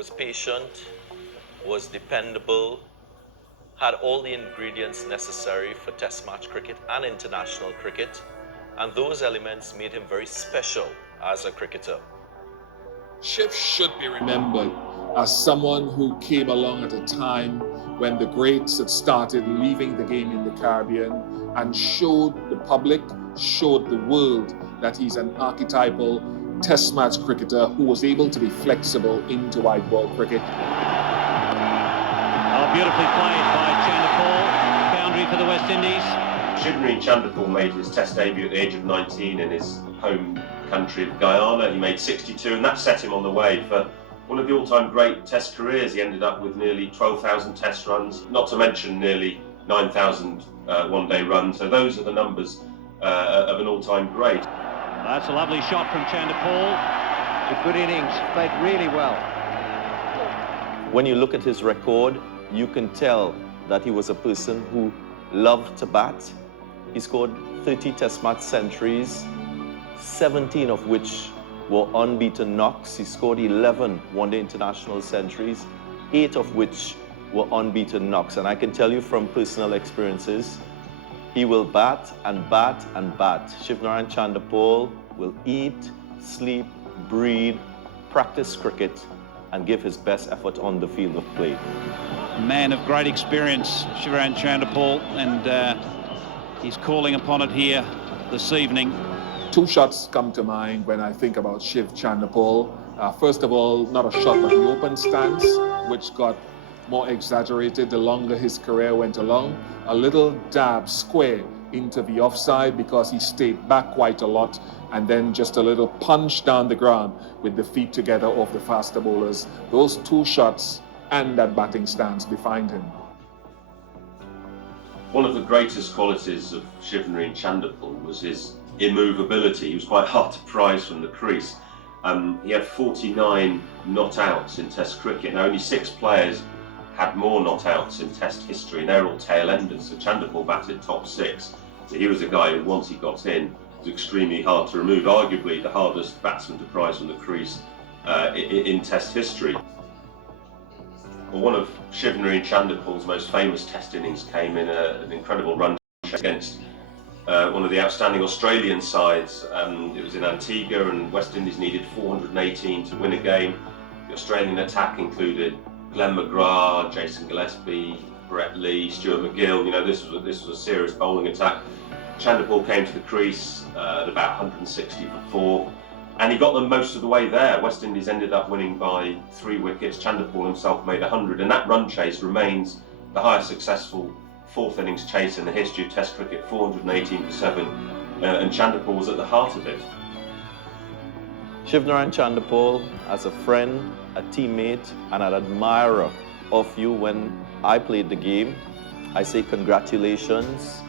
was patient, was dependable, had all the ingredients necessary for test match cricket and international cricket, and those elements made him very special as a cricketer. Shiv should be remembered as someone who came along at a time when the greats had started leaving the game in the Caribbean and showed the public, showed the world that he's an archetypal test match cricketer who was able to be flexible into white ball cricket. Oh, beautifully played by Chanderpaul. Boundary for the West Indies. Shivnarine Chanderpaul made his test debut at the age of 19 in his home country of Guyana. He made 62 and that set him on the way for one of the all-time great test careers. He ended up with nearly 12,000 test runs, not to mention nearly 9,000 one-day runs. So those are the numbers of an all-time great. That's a lovely shot from Chanderpaul. A good innings, played really well. When you look at his record, you can tell that he was a person who loved to bat. He scored 30 test match centuries, 17 of which were unbeaten knocks. He scored 11 one-day international centuries, 8 of which were unbeaten knocks. And I can tell you from personal experiences, he will bat and bat and bat. Shivnarine Chanderpaul will eat, sleep, breathe, practice cricket, and give his best effort on the field of play. A man of great experience, Shivnarine Chanderpaul, and he's calling upon it here this evening. Two shots come to mind when I think about Shiv Chanderpaul. First of all, not a shot but the open stance, which got more exaggerated the longer his career went along. A little dab square into the offside because he stayed back quite a lot, and then just a little punch down the ground with the feet together off the faster bowlers. Those two shots and that batting stance defined him. One of the greatest qualities of Shivnarine Chanderpaul was his immovability. He was quite hard to prize from the crease. He had 49 not-outs in Test cricket. Now, only 6 players had more not-outs in Test history, and they're all tail-enders. So Chanderpaul batted top 6. So he was a guy who, once he got in, was extremely hard to remove. Arguably the hardest batsman to prize from the crease in Test history. Well, one of Shivnarine Chanderpaul's most famous Test innings came in an incredible run against one of the outstanding Australian sides. It was in Antigua, and West Indies needed 418 to win a game. The Australian attack included Glenn McGrath, Jason Gillespie, Brett Lee, Stuart MacGill. You know, this was a serious bowling attack. Chanderpaul came to the crease at about 160 for 4, and he got them most of the way there. West Indies ended up winning by 3 wickets. Chanderpaul himself made 100, and that run chase remains the highest successful 4th innings chase in the history of Test cricket, 418 for 7, and Chanderpaul was at the heart of it. Shivnarine Chanderpaul, as a friend, a teammate, and an admirer of you when I played the game, I say congratulations.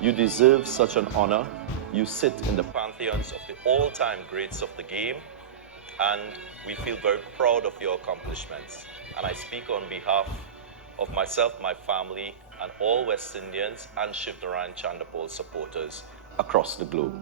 You deserve such an honor. You sit in the pantheons of the all-time greats of the game, and we feel very proud of your accomplishments. And I speak on behalf of myself, my family, and all West Indians and Shivnarine Chanderpaul supporters across the globe.